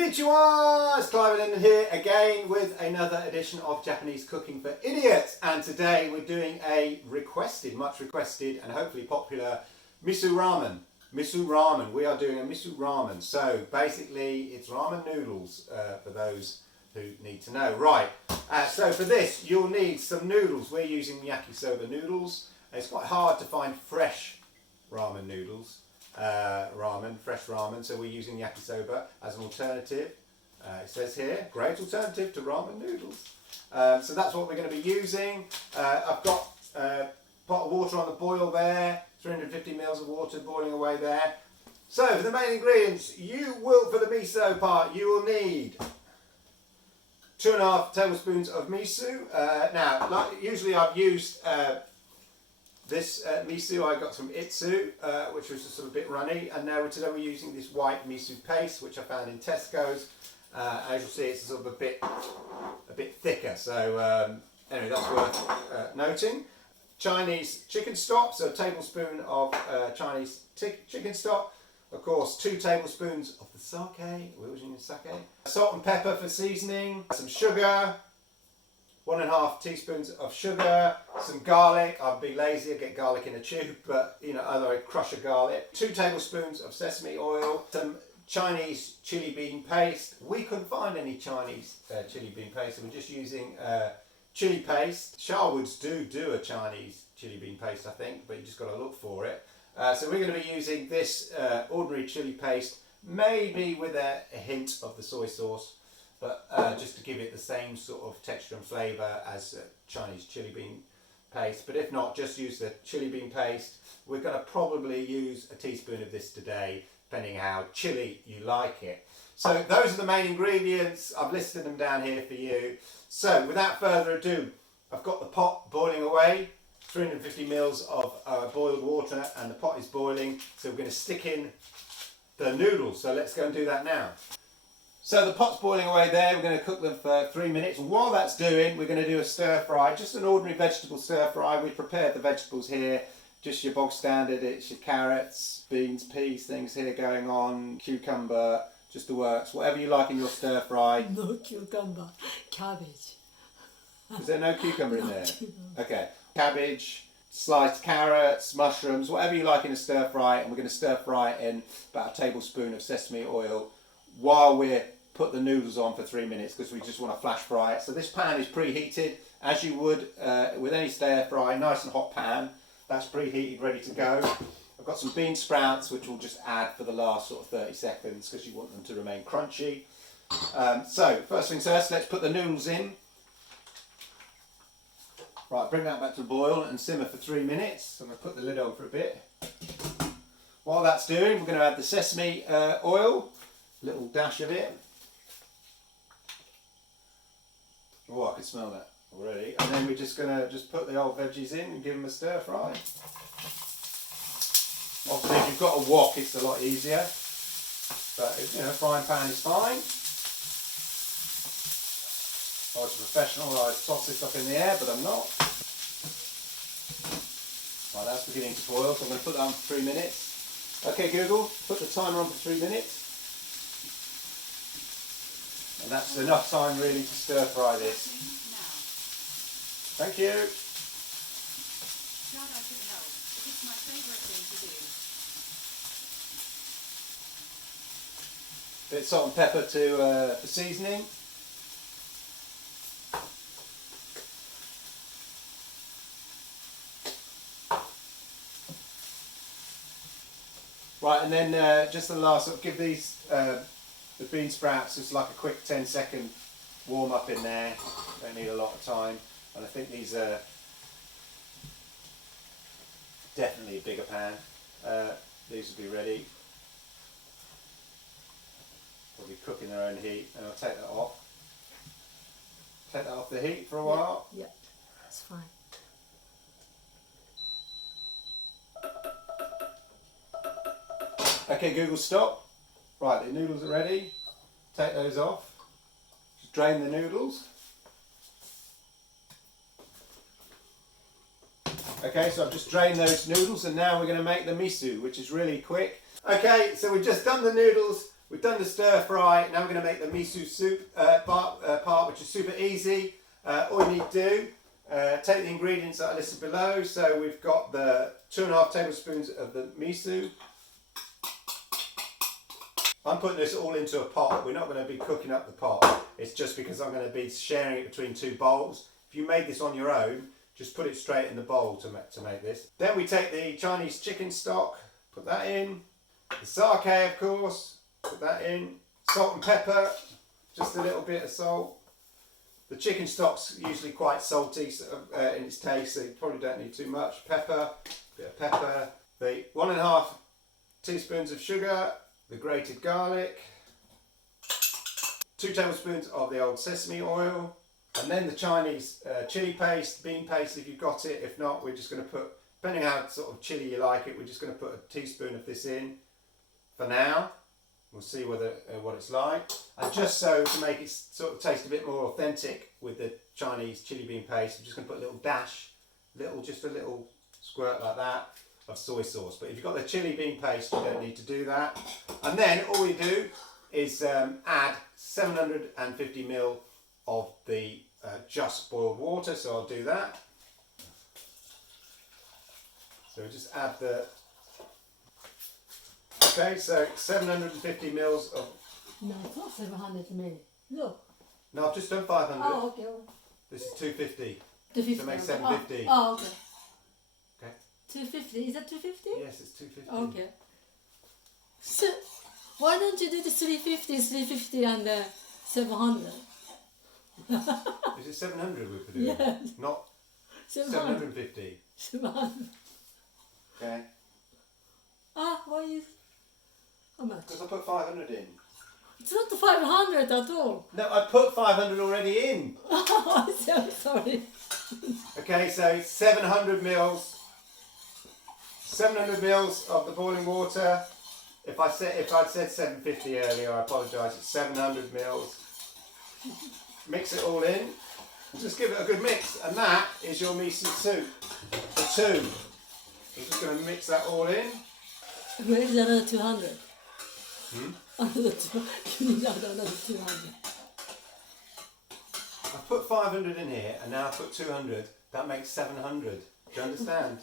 Konnichiwa! It's Clive here again with another edition of Japanese Cooking for Idiots, and today we're doing a much requested and hopefully popular miso ramen. Miso ramen. We are doing a miso ramen. So basically it's ramen noodles for those who need to know. Right, so for this you'll need some noodles. We're using yakisoba noodles. It's quite hard to find fresh ramen noodles. Fresh ramen, so we're using yakisoba as an alternative. It says here, great alternative to ramen noodles. So that's what we're going to be using. I've got a pot of water on the boil there, 350 mils of water boiling away there. So for the main ingredients, for the miso part, you will need 2.5 tablespoons of miso. Usually I've used this miso. I got some itsu, which was just sort of a bit runny, and now today we're using this white miso paste, which I found in Tesco's. As you'll see, it's sort of a bit thicker. So anyway, that's worth noting. Chinese chicken stock, so a tablespoon of Chinese chicken stock. Of course, 2 tablespoons of the sake. We're using sake. Salt and pepper for seasoning. Some sugar. 1.5 teaspoons of sugar, some garlic. I'll be lazy, I get garlic in a tube, but other crush of garlic. 2 tablespoons of sesame oil, some Chinese chili bean paste. We couldn't find any Chinese chili bean paste, so we're just using chili paste. Sharwoods do a Chinese chili bean paste, I think, but you just got to look for it. So we're going to be using this ordinary chili paste, maybe with a hint of the soy sauce. But just to give it the same sort of texture and flavour as Chinese chili bean paste. But if not, just use the chili bean paste. We're going to probably use a teaspoon of this today, depending how chili you like it. So those are the main ingredients. I've listed them down here for you. So without further ado, I've got the pot boiling away, 350 mils of boiled water, and the pot is boiling. So we're going to stick in the noodles. So let's go and do that now. So the pot's boiling away there, we're going to cook them for 3 minutes. And while that's doing, we're going to do a stir fry, just an ordinary vegetable stir fry. We prepared the vegetables here, just your bog standard. It's your carrots, beans, peas, things here going on, cucumber, just the works, whatever you like in your stir fry. No cucumber, cabbage. Is there no cucumber in there? Okay, cabbage, sliced carrots, mushrooms, whatever you like in a stir fry. And we're going to stir fry in about a tablespoon of sesame oil while we put the noodles on for 3 minutes, because we just want to flash fry it. So this pan is preheated, as you would with any stir fry, nice and hot pan. That's preheated, ready to go. I've got some bean sprouts, which we'll just add for the last sort of 30 seconds, because you want them to remain crunchy. So first things first, let's put the noodles in. Right, bring that back to the boil and simmer for 3 minutes. I'm going to put the lid on for a bit. While that's doing, we're going to add the sesame oil. Little dash of it. Oh, I can smell that already. And then we're just going to put the old veggies in and give them a stir fry. Obviously, if you've got a wok, it's a lot easier. But frying pan is fine. I was a professional, I'd toss this up in the air, but I'm not. Right, that's beginning to boil, so I'm going to put that on for 3 minutes. Okay, Google, put the timer on for 3 minutes. And that's enough time really to stir fry this. Thank you. Glad I could help. It's my favourite thing to do. Bit of salt and pepper for seasoning. Right, and then just the last, give these the bean sprouts just like a quick 10-second warm up in there. Don't need a lot of time. And I think these are definitely a bigger pan. These will be ready. Probably cook in their own heat, and I'll take that off. Take that off the heat for a while. Yeah, that's fine. Okay, Google, stop. Right, the noodles are ready. Take those off. Just drain the noodles. Okay, so I've just drained those noodles, and now we're going to make the miso, which is really quick. Okay, so we've just done the noodles We've done the stir fry. Now we're going to make the miso soup part, which is super easy. All you need to do, take the ingredients that I listed below. So we've got the 2.5 tablespoons of the miso. I'm putting this all into a pot. We're not going to be cooking up the pot. It's just because I'm going to be sharing it between 2 bowls. If you made this on your own, just put it straight in the bowl to make this. Then we take the Chinese chicken stock, put that in. The sake, of course, put that in. Salt and pepper, just a little bit of salt. The chicken stock's usually quite salty in its taste, so you probably don't need too much. Pepper, bit of pepper. The 1.5 teaspoons of sugar. The grated garlic, 2 tablespoons of the old sesame oil, and then the Chinese chili paste, bean paste if you've got it. If not, we're just going to put, depending how sort of chili you like it, we're just going to put a teaspoon of this in for now. We'll see whether what it's like. And just so to make it sort of taste a bit more authentic with the Chinese chili bean paste, I'm just going to put a little dash, just a little squirt like that of soy sauce. But if you've got the chili bean paste, you don't need to do that. And then all we do is add 750 ml of the just boiled water. So I'll do that. So we just add the. Okay, so 750 mils of. No, it's not 700 ml. Look. No, I've just done 500. Oh, okay. This is 250. 250. So make 750. Oh, okay. Okay. 250. Is that 250? Yes, it's 250. Okay. So, why don't you do the 350, and 700? Is it 700 we put in? Yeah. Not 750. 700. Okay. Why is... How much? Because I put 500 in. It's not 500 at all. No, I put 500 already in. Oh, I'm sorry. Okay, so 700 mils. 700 mils of the boiling water. If I'd said 750 earlier, I apologise. It's 700 mils. Mix it all in. Just give it a good mix, and that is your miso soup for 2. I'm just going to mix that all in. Where is another 200? Hmm? You need another 200. I put 500 in here, and now I put 200. That makes 700. Do you understand?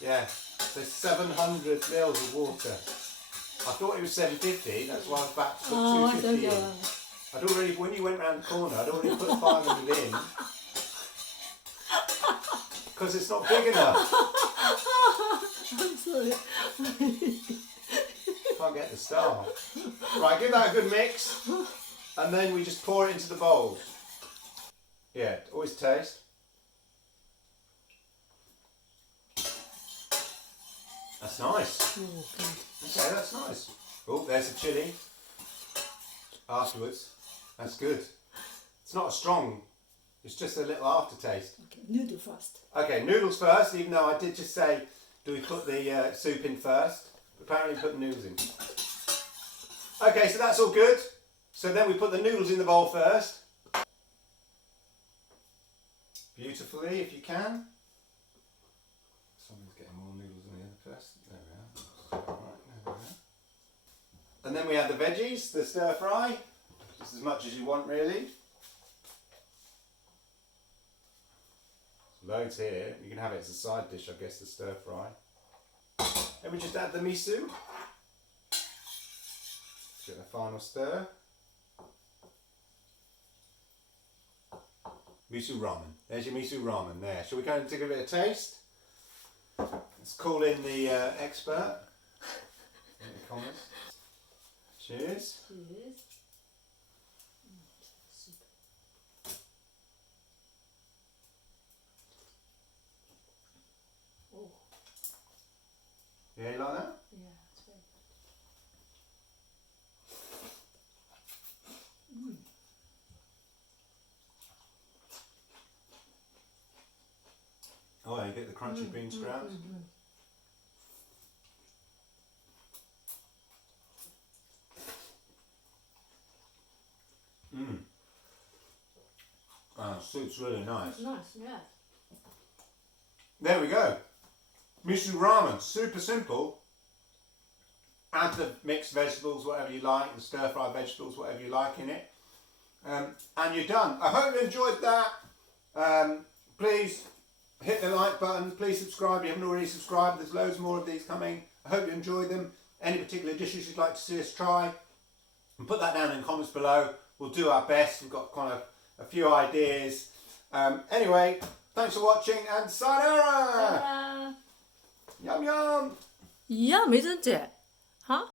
Yeah. So 700 mils of water. I thought it was 750. That's why I was back to put 250 in. I'd already, when you went round the corner, I'd already put 500 in. Because it's not big enough. I'm sorry. Can't get the star. Right, give that a good mix. And then we just pour it into the bowl. Yeah, always taste. That's nice. Okay, that's nice. Oh, there's the chilli. Afterwards. That's good. It's not a strong, it's just a little aftertaste. Okay, noodle first. Okay, noodles first, even though I did just say, do we put the soup in first? Apparently we put the noodles in. Okay, so that's all good. So then we put the noodles in the bowl first. Beautifully, if you can. Someone's getting more noodles than the other first. There we are. Right, there we are. And then we add the veggies, the stir fry. Just as much as you want, really. Loads here. You can have it as a side dish, I guess, the stir fry. Then we just add the miso. Get a final stir. Miso ramen. There's your miso ramen there. Shall we go and take a bit of taste? Let's call in the expert. In the comments. Cheers. Cheers. Oh, Yeah, you like that? yeah, it's very Oh, you get the crunchy bean sprouts. Soup's really nice. It's nice, yeah. There we go. Miso ramen, super simple. add the mixed vegetables, whatever you like, and stir-fry vegetables, whatever you like in it. And you're done. I hope you enjoyed that. Please hit the like button. Please subscribe if you haven't already subscribed. There's loads more of these coming. I hope you enjoyed them. Any particular dishes you'd like to see us try, and put that down in the comments below. We'll do our best. We've got kind of a few ideas. Anyway, thanks for watching and sayonara! Yum yum! Yum, isn't it? Huh?